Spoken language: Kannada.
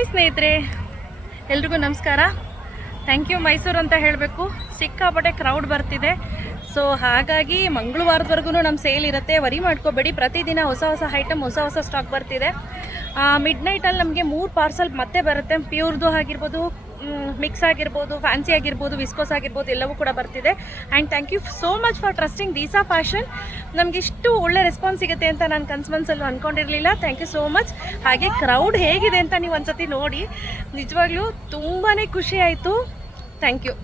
ಹಾಯ್ ಸ್ನೇಹಿತರೆ, ಎಲ್ರಿಗೂ ನಮಸ್ಕಾರ. ಥ್ಯಾಂಕ್ ಯು ಮೈಸೂರು ಅಂತ ಹೇಳಬೇಕು. ಸಿಕ್ಕಾಪಟ್ಟೆ ಕ್ರೌಡ್ ಬರ್ತಿದೆ. ಸೊ ಹಾಗಾಗಿ ಮಂಗಳವಾರದವರೆಗೂ ನಮ್ಮ ಸೇಲ್ ಇರುತ್ತೆ, ವರಿ ಮಾಡ್ಕೋಬೇಡಿ. ಪ್ರತಿದಿನ ಹೊಸ ಹೊಸ ಐಟಮ್, ಹೊಸ ಹೊಸ ಸ್ಟಾಕ್ ಬರ್ತಿದೆ. ಮಿಡ್ ನೈಟಲ್ಲಿ ನಮಗೆ 3 ಪಾರ್ಸಲ್ ಮತ್ತೆ ಬರುತ್ತೆ. ಪ್ಯೂರ್ದು ಆಗಿರ್ಬೋದು, ಮಿಕ್ಸ್ ಆಗಿರ್ಬೋದು, ಫ್ಯಾನ್ಸಿ ಆಗಿರ್ಬೋದು, ವಿಸ್ಕೋಸ್ ಆಗಿರ್ಬೋದು, ಎಲ್ಲವೂ ಕೂಡ ಬರ್ತಿದೆ. And thank you so much for trusting ದೀಸಾ ಫ್ಯಾಷನ್. ನಮಗಿಷ್ಟು ಒಳ್ಳೆ ರೆಸ್ಪಾನ್ಸ್ ಸಿಗುತ್ತೆ ಅಂತ ನಾನು ಕನ್ಸಲ್ಲೂ ಅಂದ್ಕೊಂಡಿರಲಿಲ್ಲ. Thank you so much. ಹಾಗೆ ಕ್ರೌಡ್ ಹೇಗಿದೆ ಅಂತ ನೀವು ಒಂದ್ಸತಿ ನೋಡಿ, ನಿಜವಾಗ್ಲೂ ತುಂಬಾ ಖುಷಿ ಆಯಿತು. Thank you.